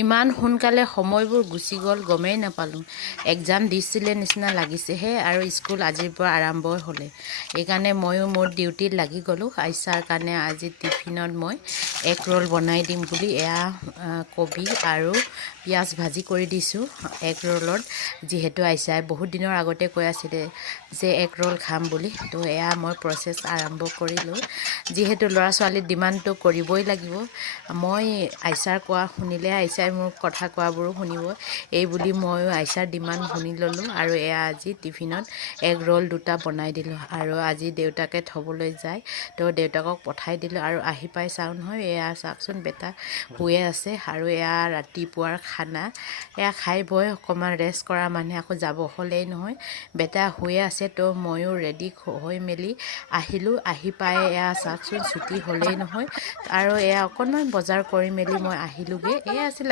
ইমান সোনকালে সময়বোৰ গুচি গ'ল গমেই নাপালোঁ। এক্সাম দিছিলে নিচিনা লাগিছেহে আৰু স্কুল আজিৰ পৰা আৰম্ভ হ'লে। সেইকাৰণে ময়ো মোৰ ডিউটিত লাগি গ'লোঁ। আইচাৰ কাৰণে আজি টিফিনত মই এগ ৰোল বনাই দিম বুলি এয়া কবি আৰু পিঁয়াজ ভাজি কৰি দিছোঁ এগ ৰোলত। যিহেতু আইচাই বহুত দিনৰ আগতে কৈ আছিলে যে এগ ৰোল খাম বুলি, তো এয়া মই প্ৰচেছ আৰম্ভ কৰিলোঁ। যিহেতু ল'ৰা ছোৱালীৰ ডিমাণ্ডটো কৰিবই লাগিব। মই আইচাৰ কোৱা শুনিলে আইচাই মোৰ কথা কোৱাবোৰো শুনিব, এই বুলি ময়ো আইচাৰ ডিমাণ্ড শুনি ল'লোঁ আৰু এয়া আজি টিফিনত এগ ৰোল দুটা বনাই দিলোঁ। আৰু আজি দেউতাকে থ'বলৈ যায়, তো দেউতাকক পঠাই দিলোঁ আৰু আহি পাই চাওঁ নহয় এয়া চাওকচোন বেটা শুয়ে আছে আৰু এয়া ৰাতিপুৱাৰ খানা। এয়া খাই বৈ অকণমান ৰেষ্ট কৰা মানুহে আকৌ যাব হ'লেই নহয়, বেটা শুয়ে আছে। তো ময়ো ৰেডি হৈ মেলি আহিলোঁ। আহি পাই এয়া চাওকচোন ছুটি হ'লেই নহয় আৰু এয়া অকণমান বজাৰ কৰি মেলি মই আহিলোঁগৈ। এয়া আছিল